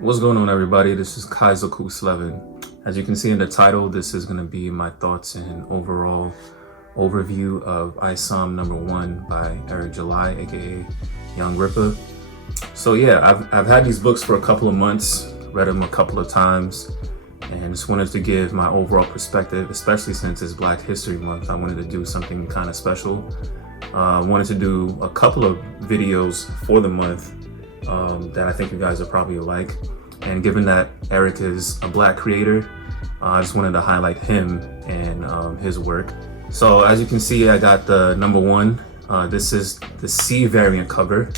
What's going on, everybody? This is Kaizoku Sleven. As you can see in the title, this is going to be my thoughts and overall overview of ISOM number 1 by Eric July, aka Young Ripper. So yeah, I've had these books for a couple of months, read them a couple of times, and just wanted to give my overall perspective, especially since it's Black History Month. I wanted to do something kind of special. I wanted to do a couple of videos for the month that I think you guys will probably like. And given that Eric is a Black creator, I just wanted to highlight him and his work. So as you can see, I got the number 1. This is the C variant cover.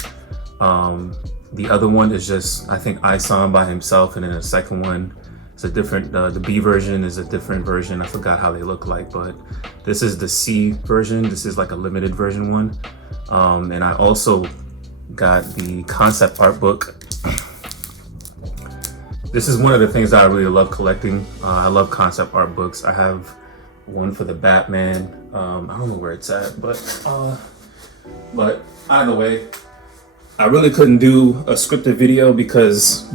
The other one is just, I think, ISOM by himself, and then the second one is a different, the B version is a different version. I forgot how they look like, but this is the C version. This is like a limited version one. And I also got the concept art book. This is one of the things that I really love collecting. I love concept art books. I have one for the Batman. I don't know where it's at, but either way, I really couldn't do a scripted video because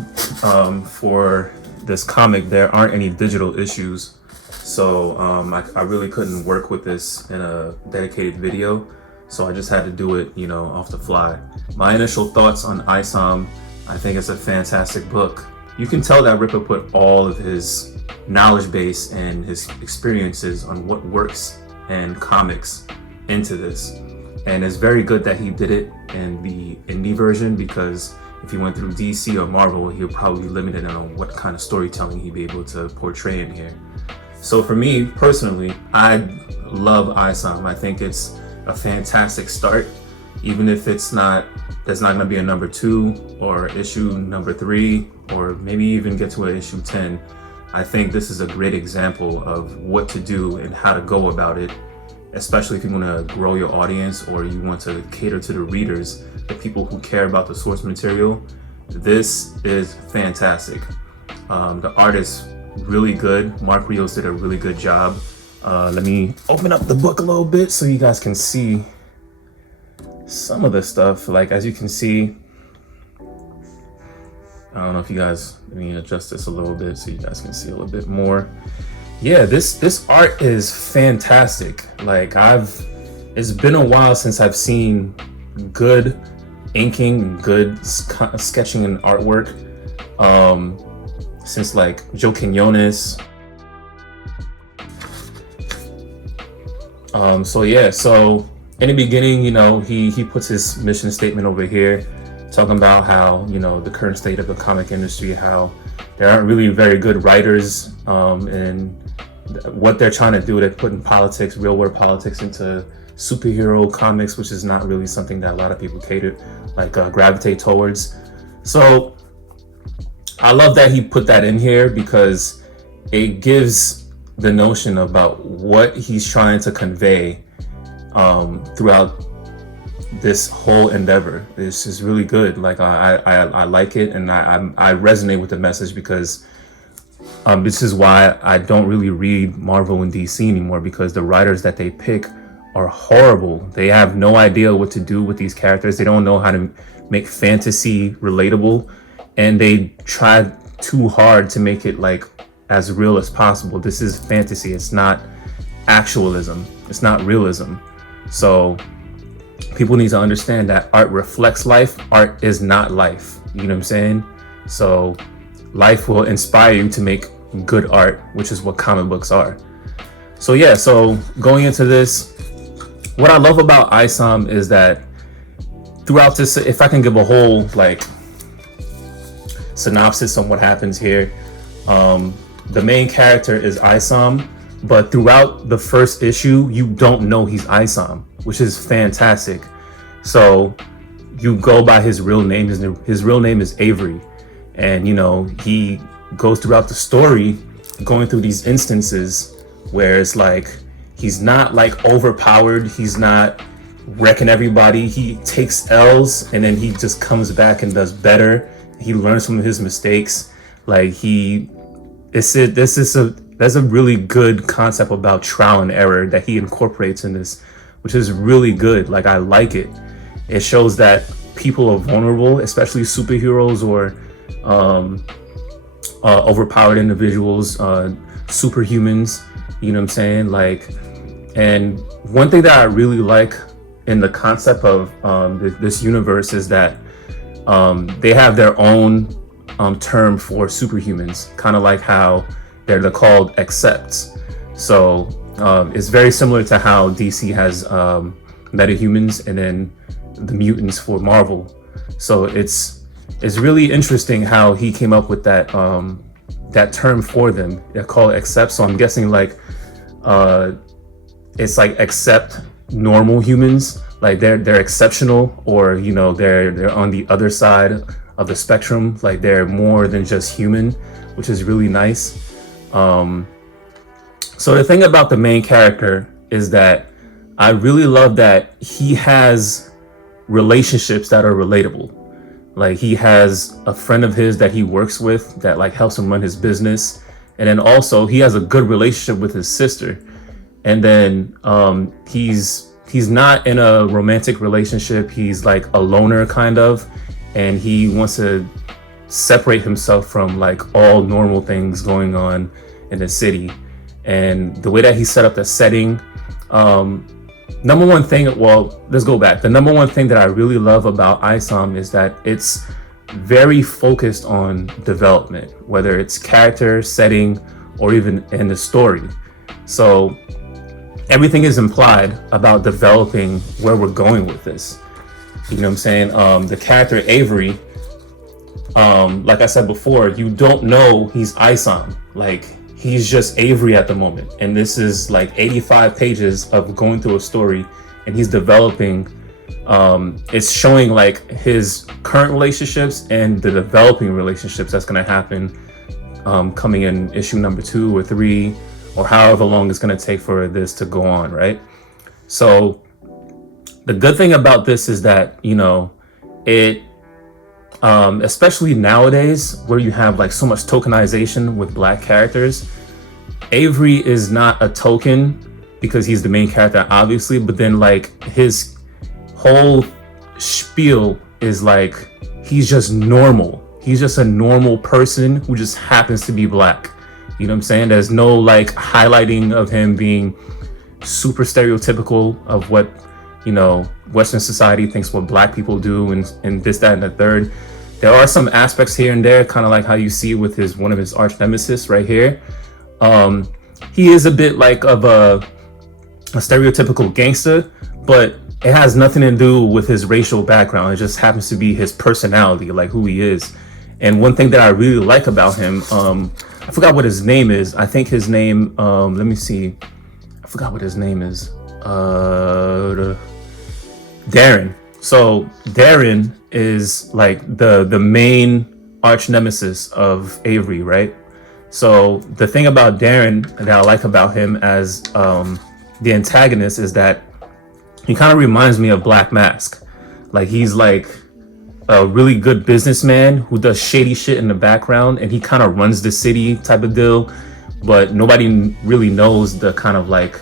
for this comic, there aren't any digital issues. So I really couldn't work with this in a dedicated video. So I just had to do it, off the fly. My initial thoughts on ISOM, I think it's a fantastic book. You can tell that Ripper put all of his knowledge base and his experiences on what works in comics into this. And it's very good that he did it in the indie version, because if he went through DC or Marvel, he'll probably be limited on what kind of storytelling he'd be able to portray in here. So for me personally, I love ISOM. I think it's a fantastic start, even if there's not going to be a number 2 or issue number 3, or maybe even get to an issue 10. I think this is a great example of what to do and how to go about it, especially if you want to grow your audience or you want to cater to the readers, the people who care about the source material. This is fantastic. The art is really good. Mark Rios did a really good job. Let me open up the book a little bit so you guys can see some of the stuff. Like, as you can see, I don't know if you guys, let me adjust this a little bit so you guys can see a little bit more. Yeah, this art is fantastic. Like, it's been a while since I've seen good inking, good sketching and artwork, since like Joe Quinones. So in the beginning, he puts his mission statement over here, talking about how, the current state of the comic industry, how there aren't really very good writers, and what they're trying to do, they're putting politics, real world politics, into superhero comics, which is not really something that a lot of people gravitate towards. So I love that he put that in here, because it gives the notion about what he's trying to convey throughout this whole endeavor. This is really good. Like, I like it, and I resonate with the message, because this is why I don't really read Marvel and DC anymore, because the writers that they pick are horrible. They have no idea what to do with these characters. They don't know how to make fantasy relatable, and they try too hard to make it like as real as possible. This is fantasy. It's not actualism. It's not realism. So people need to understand that art reflects life. Art is not life. You know what I'm saying? So life will inspire you to make good art, which is what comic books are. So yeah, so going into this, what I love about ISOM is that throughout this, if I can give a whole synopsis on what happens here, the main character is ISOM, but throughout the first issue, you don't know he's ISOM, which is fantastic. So you go by his real name. His real name is Avery. And, he goes throughout the story going through these instances where it's like, he's not overpowered. He's not wrecking everybody. He takes L's and then he just comes back and does better. He learns from his mistakes. That's a really good concept about trial and error that he incorporates in this, which is really good. Like, I like it. It shows that people are vulnerable, especially superheroes or overpowered individuals, superhumans, you know what I'm saying? Like, and one thing that I really like in the concept of this universe is that they have their own term for superhumans, kind of like how they're called accepts. So it's very similar to how DC has metahumans and then the mutants for Marvel. So it's really interesting how he came up with that that term for them. They're called accepts. So I'm guessing like it's like accept normal humans, like they're exceptional, or you know they're on the other side of the spectrum, like they're more than just human, which is really nice. So the thing about the main character is that I really love that he has relationships that are relatable. Like he has a friend of his that he works with that like helps him run his business, and then also he has a good relationship with his sister. And then he's not in a romantic relationship. He's like a loner kind of, and he wants to separate himself from like all normal things going on in the city. And the way that he set up the setting, number one thing, well, let's go back. The number one thing that I really love about ISOM is that it's very focused on development, whether it's character, setting, or even in the story. So everything is implied about developing where we're going with this. You know what I'm saying? The character Avery, like I said before, you don't know he's ISOM. Like he's just Avery at the moment. And this is like 85 pages of going through a story, and he's developing, it's showing like his current relationships and the developing relationships that's going to happen coming in issue number 2 or 3, or however long it's going to take for this to go on, right? So the good thing about this is that, you know, it, especially nowadays where you have like so much tokenization with Black characters, Avery is not a token because he's the main character, obviously, but then like his whole spiel is like, he's just normal. He's just a normal person who just happens to be Black. You know what I'm saying? There's no like highlighting of him being super stereotypical of what, you know, Western society thinks what Black people do, and this, that, and the third. There are some aspects here and there, kind of like how you see with one of his arch nemesis right here. He is a bit like of a stereotypical gangster, but it has nothing to do with his racial background. It just happens to be his personality, like who he is. And one thing that I really like about him, I forgot what his name is. I think his name, let me see. I forgot what his name is. Darren. So Darren is like the main arch nemesis of Avery, right? So the thing about Darren that I like about him as the antagonist is that he kind of reminds me of Black Mask. Like he's like a really good businessman who does shady shit in the background, and he kind of runs the city type of deal, but nobody really knows the kind of like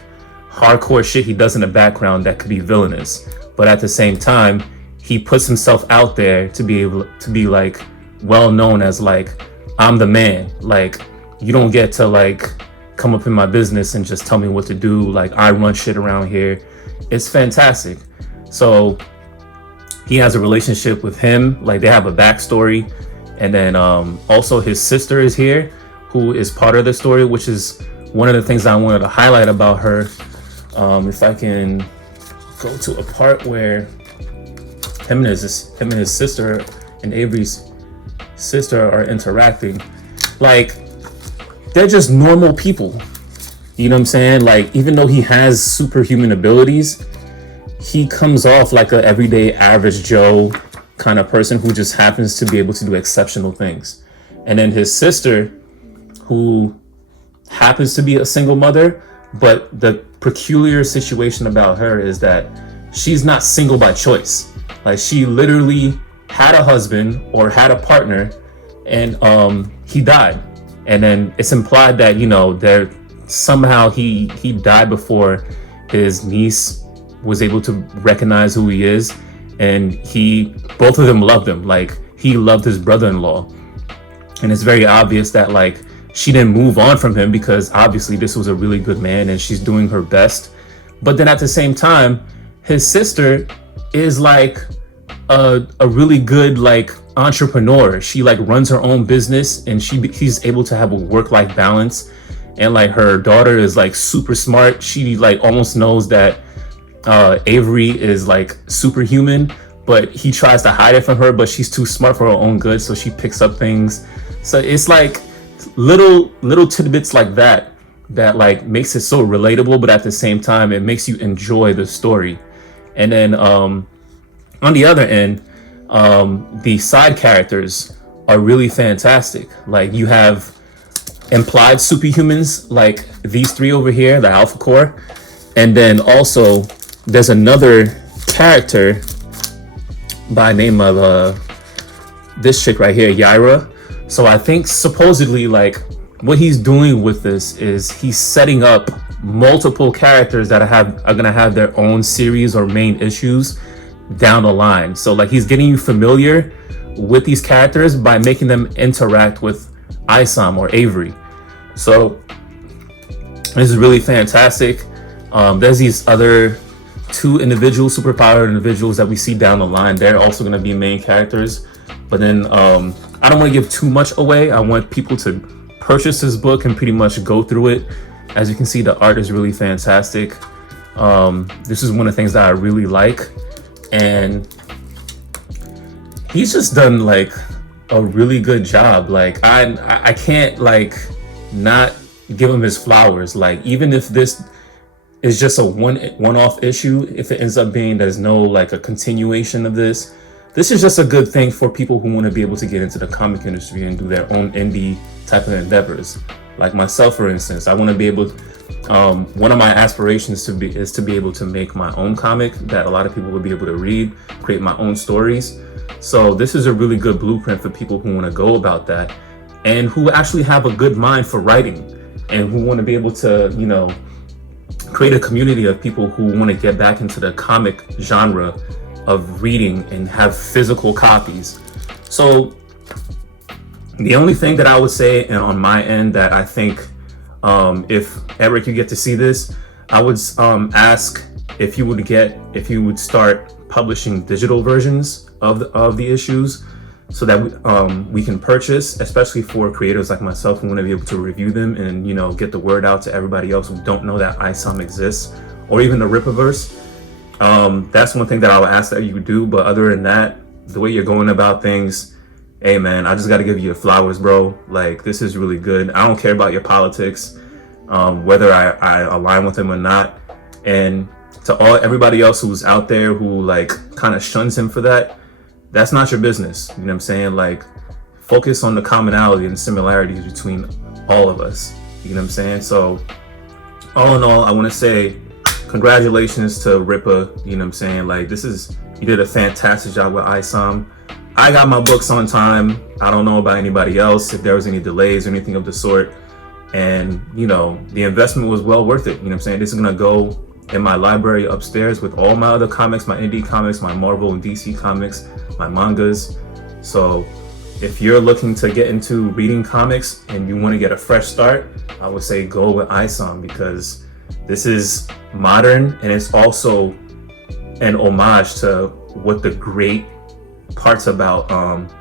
hardcore shit he does in the background that could be villainous. But at the same time, he puts himself out there to be able to be like well known as like, I'm the man. Like you don't get to like come up in my business and just tell me what to do. Like I run shit around here. It's fantastic. So he has a relationship with him, like they have a backstory. And then also his sister is here, who is part of the story, which is one of the things I wanted to highlight about her. If I can go to a part where him and his sister and Avery's sister are interacting, like they're just normal people. You know what I'm saying? Like even though he has superhuman abilities, he comes off like a everyday average Joe kind of person who just happens to be able to do exceptional things. And then his sister, who happens to be a single mother, but the peculiar situation about her is that she's not single by choice. Like she literally had a husband or had a partner, and he died. And then it's implied that, you know, there somehow he died before his niece was able to recognize who he is, and both of them loved him. Like he loved his brother-in-law, And it's very obvious that like she didn't move on from him, because obviously this was a really good man and she's doing her best. But then at the same time, his sister is like a really good like entrepreneur. She like runs her own business, and she's able to have a work-life balance. And like her daughter is like super smart. She like almost knows that Avery is like superhuman, but he tries to hide it from her, but she's too smart for her own good, so she picks up things. So it's like little tidbits like that like makes it so relatable, but at the same time it makes you enjoy the story. And then on the other end, the side characters are really fantastic. Like you have implied superhumans like these three over here, the Alpha Core, and then also there's another character by name of this chick right here, Yaira. So I think supposedly like what he's doing with this is he's setting up multiple characters that are gonna have their own series or main issues down the line. So like he's getting you familiar with these characters by making them interact with ISOM or Avery. So this is really fantastic. There's these other two superpowered individuals that we see down the line. They're also going to be main characters. But then I don't want to give too much away. I want people to purchase this book and pretty much go through it. As you can see, the art is really fantastic. This is one of the things that I really like. And he's just done like a really good job. Like I can't like not give him his flowers. Like even if this is just a one-off issue, if it ends up being there's no like a continuation of this is just a good thing for people who want to be able to get into the comic industry and do their own indie type of endeavors. Like myself, for instance, I want to be able one of my aspirations is to be able to make my own comic that a lot of people will be able to read, create my own stories. So this is a really good blueprint for people who want to go about that and who actually have a good mind for writing and who want to be able to, you know, create a community of people who want to get back into the comic genre of reading and have physical copies. So the only thing that I would say, and on my end, that I think if Eric, you get to see this, I would ask if you would start publishing digital versions of the issues, so that we can purchase, especially for creators like myself who want to be able to review them and, you know, get the word out to everybody else who don't know that ISOM exists, or even the Rippaverse. That's one thing that I would ask that you would do. But other than that, the way you're going about things, hey man, I just got to give you your flowers, bro. Like this is really good. I don't care about your politics, whether I align with him or not. And to everybody else who's out there who like kind of shuns him for that, that's not your business. You know what I'm saying? Like, focus on the commonality and similarities between all of us. You know what I'm saying? So, all in all, I want to say congratulations to Rippa. You know what I'm saying? Like, you did a fantastic job with ISOM. I got my books on time. I don't know about anybody else, if there was any delays or anything of the sort. And, you know, the investment was well worth it. You know what I'm saying? This is going to go in my library upstairs with all my other comics, my indie comics, my Marvel and DC comics, my mangas. So if you're looking to get into reading comics and you want to get a fresh start, I would say go with ISOM, because this is modern and it's also an homage to what the great parts about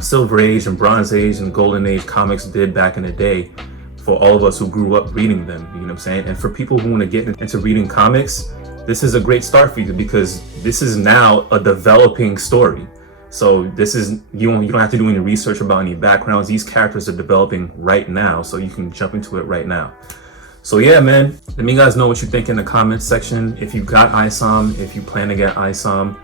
Silver Age and Bronze Age and Golden Age comics did back in the day, for all of us who grew up reading them. You know what I'm saying? And for people who want to get into reading comics, this is a great start for you, because this is now a developing story. So this is, you don't have to do any research about any backgrounds. These characters are developing right now, so you can jump into it right now. So yeah, man, let me guys know what you think in the comments section. If you got ISOM, if you plan to get ISOM,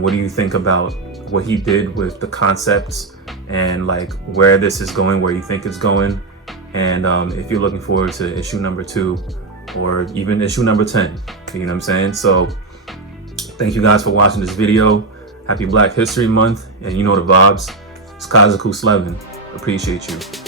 what do you think about what he did with the concepts and like where this is going, where you think it's going? And if you're looking forward to issue number 2 or even issue number 10, you know what I'm saying? So thank you guys for watching this video. Happy Black History Month, and you know the vibes. It's Kaizoku Sleven. Appreciate you.